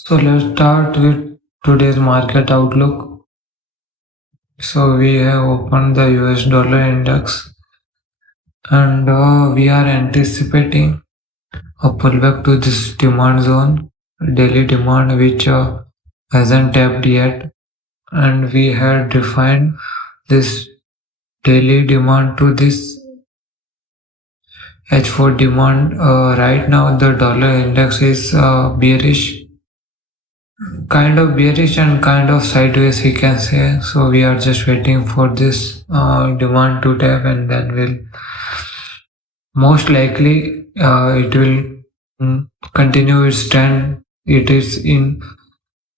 So let's start with today's market outlook. So we have opened the US dollar index and we are anticipating a pullback to this demand zone, daily demand which hasn't tapped yet, and we had defined this daily demand to this H4 demand. Right now the dollar index is bearish, kind of bearish and kind of sideways we can say. So we are just waiting for this demand to tap, and then we'll most likely it will continue its trend. It is in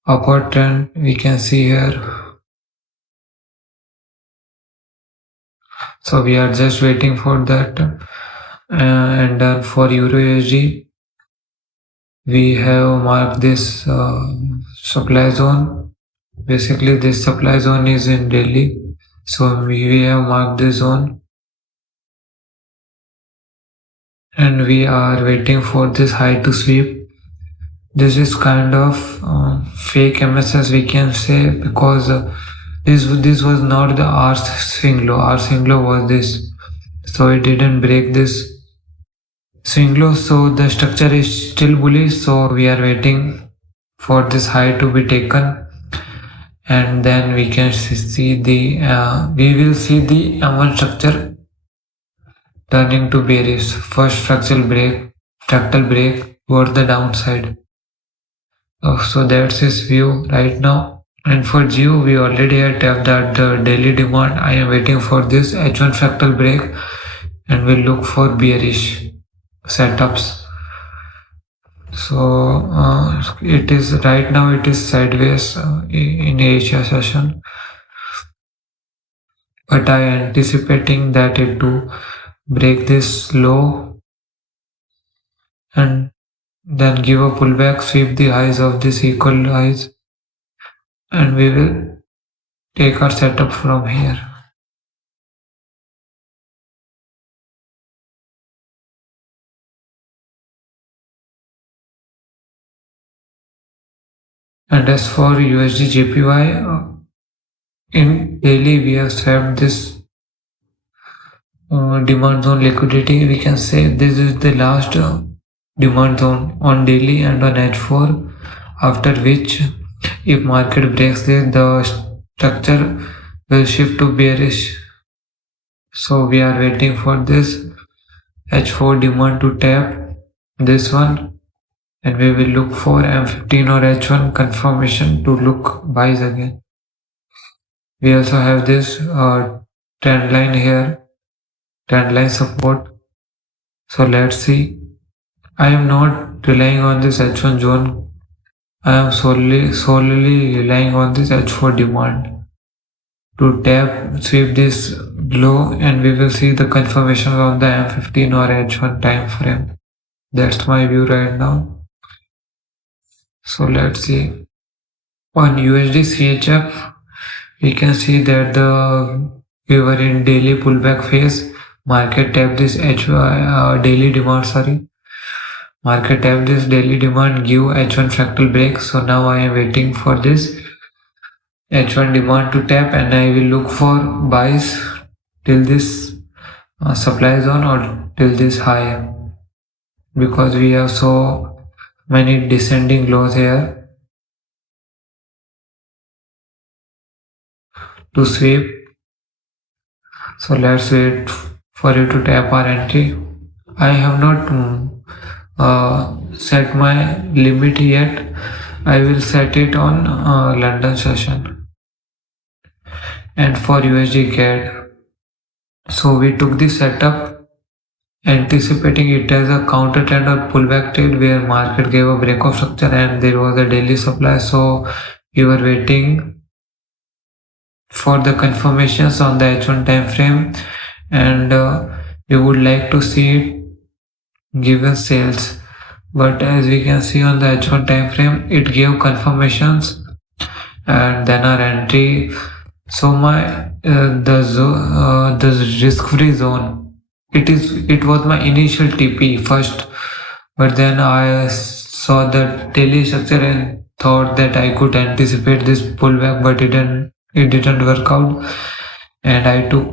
upward trend, we can see here. So we are just waiting for that. And for EURSUD, we have marked this supply zone. Basically, this supply zone is in Delhi. So we have marked this zone. And we are waiting for this high to sweep. This is kind of fake MSS we can say, because this was not the R swing low. R swing low was this, so it didn't break this swing low. So the structure is still bullish. So we are waiting for this high to be taken, and then we can see the we will see the M1 structure turning to bearish. First fractal break toward the downside. So that's his view right now. And for GEO, we already had tapped that the daily demand. I am waiting for this H1 fractal break, and we'll look for bearish setups. So it is right now, it is sideways in Asia session, but I am anticipating that it to break this low and then give a pullback, sweep the highs of this equal highs, and we will take our setup from here. And as for USD JPY, in daily we have swapped this demand zone liquidity. We can say this is the last demand zone on daily and on H4, after which if market breaks this, the structure will shift to bearish. So we are waiting for this H4 demand to tap this one, and we will look for M15 or H1 confirmation to look buys again. We also have this trend line here, trend line support. So let's see. I am not relying on this H1 zone. I am solely relying on this H4 demand to tap, sweep this low, and we will see the confirmation on the M15 or H1 time frame. That's my view right now. So let's see. On USD CHF, we can see that we were in daily pullback phase. Market tapped this daily demand. Market tapped this daily demand, give H1 fractal break. So now I am waiting for this H1 demand to tap, and I will look for buys till this supply zone or till this high, because we have so many descending lows here to sweep. So let's wait for it to tap our entry. I have not set my limit yet. I will set it on London session. And for USD CAD, so we took this setup anticipating it as a counter trend or pullback trade, where market gave a break of structure and there was a daily supply. So we were waiting for the confirmations on the H1 time frame, and we would like to see it given sales. But as we can see on the H1 time frame, it gave confirmations and then our entry. So my the risk-free zone, it was my initial TP first, but then I saw the daily structure and thought that I could anticipate this pullback, but it didn't work out, and I took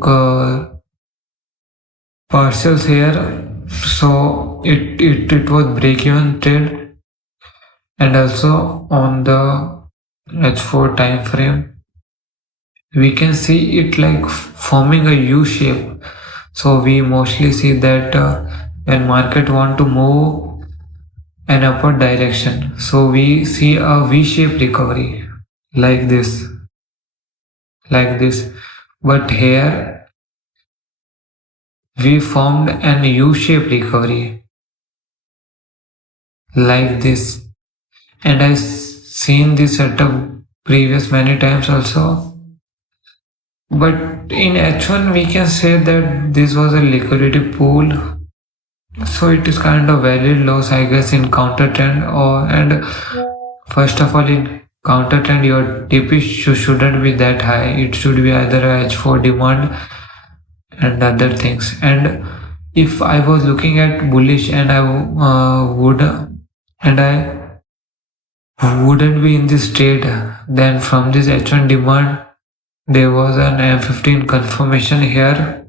partials here. So it was break even trade, and also on the H4 time frame we can see it like forming a U shape. So we mostly see that when market want to move an upward direction, so we see a V-shaped recovery like this. But here we formed an U-shaped recovery like this, and I've seen this setup previous many times also. But in H1 we can say that this was a liquidity pool, so it is kind of valid loss, I guess, in counter trend. And first of all, in counter trend your TP shouldn't be that high. It should be either a H4 demand and other things. And if I was looking at bullish and I wouldn't be in this trade, then from this H1 demand there was an M15 confirmation here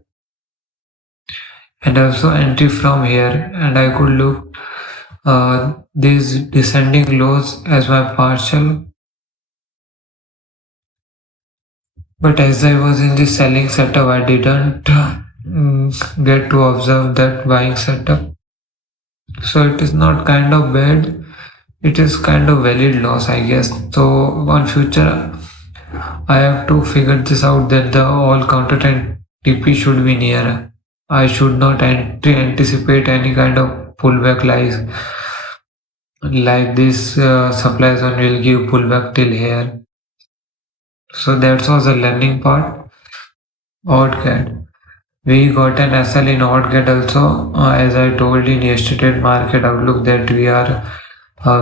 and also entry from here, and I could look these descending lows as my partial. But as I was in the selling setup, I didn't get to observe that buying setup. So it is not kind of bad, it is kind of valid loss, I guess. So on future I have to figure this out, that the all counter trend TP should be near. I should not anticipate any kind of pullback like this. Supply zone will give pullback till here. So that was the learning part. Odd cat. We got an SL in odd cat also, as I told in yesterday's market outlook that we are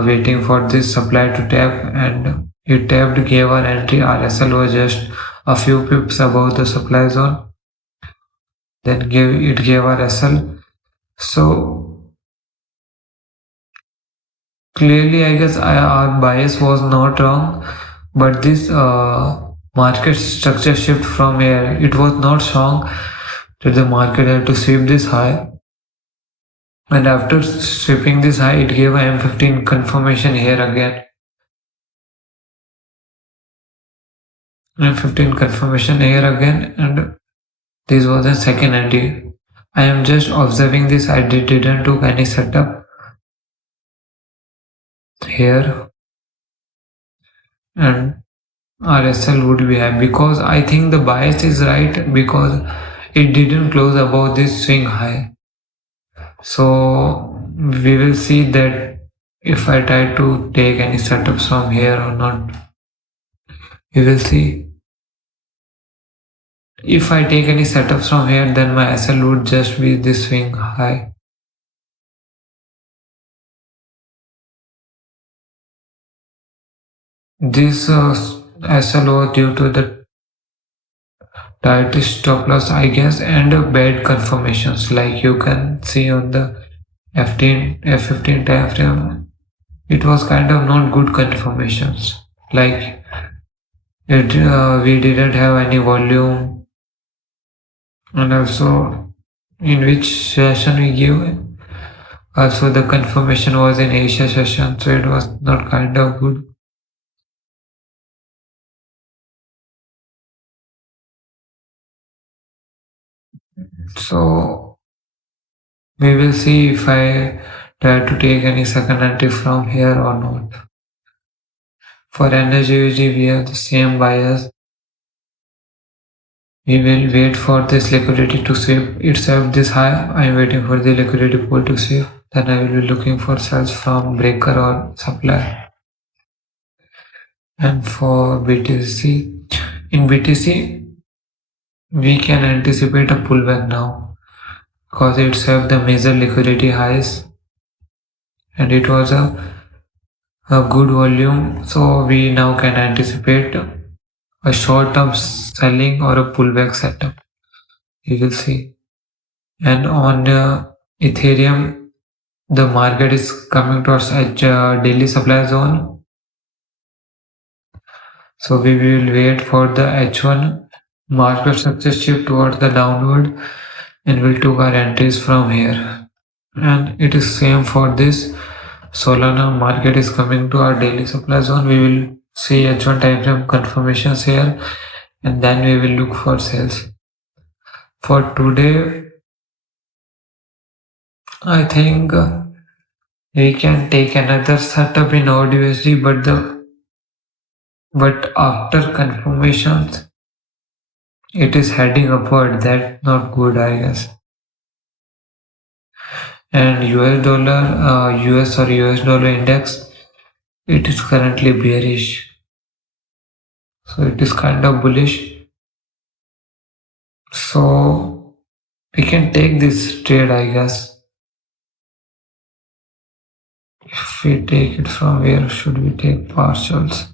waiting for this supply to tap, and it tapped, gave our entry. RSL was just a few pips above the supply zone, then gave our SL. So clearly I guess our bias was not wrong, but this market structure shift from here, it was not strong that the market had to sweep this high, and after sweeping this high it gave a M15 confirmation here again. M15 confirmation here again, and this was the second entry. I am just observing this. I didn't do any setup here, and RSL would be happy because I think the bias is right, because it didn't close above this swing high. So we will see that if I try to take any setups from here or not. We will see. If I take any setups from here, then my SL would just be this swing high. This SL was due to the tight stop loss, I guess, and bad confirmations, like you can see on the F15 time frame. It was kind of not good confirmations. Like we didn't have any volume, and also in which session we give. Also the confirmation was in Asia session, so it was not kind of good. So we will see if I try to take any second entry from here or not. For energy we have the same bias. We will wait for this liquidity to sweep itself this high. I am waiting for the liquidity pool to sweep. Then I will be looking for sells from breaker or supply. And for BTC, in BTC we can anticipate a pullback now, because it served the major liquidity highs and it was a good volume. So we now can anticipate a short-term selling or a pullback setup. We will see. And on Ethereum, the market is coming towards a daily supply zone, So we will wait for the H1 market structure shift towards the downward, and we'll take our entries from here. And it is same for this Solana market is coming to our daily supply zone. We will see H1 time frame confirmations here, and then we will look for sales. For today, I think we can take another setup in AUDUSD, but after confirmations, it is heading upward. That's not good, I guess. And US dollar, US dollar index, it is currently bearish. So it is kind of bullish. So we can take this trade, I guess. If we take it from where should we take partials?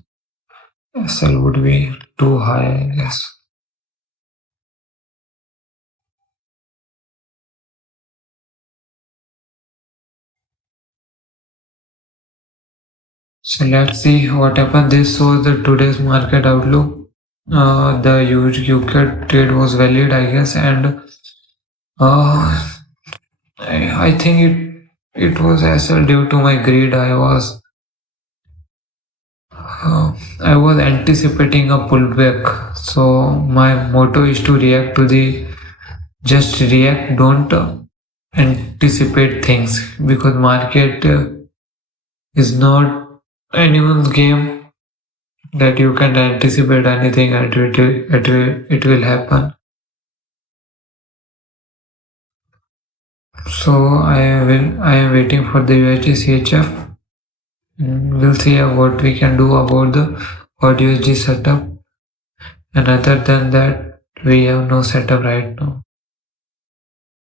SL would be too high, I guess. So let's see what happened. This was the today's market outlook. The huge UK trade was valid, I guess, and I think it was as well due to my greed. I was anticipating a pullback. So my motto is to react to the just react. Don't anticipate things, because market is not anyone's game that you can anticipate anything and it will happen. So I am waiting for the USD CHF. We'll see what we can do about the AUDUSD setup. And other than that, we have no setup right now.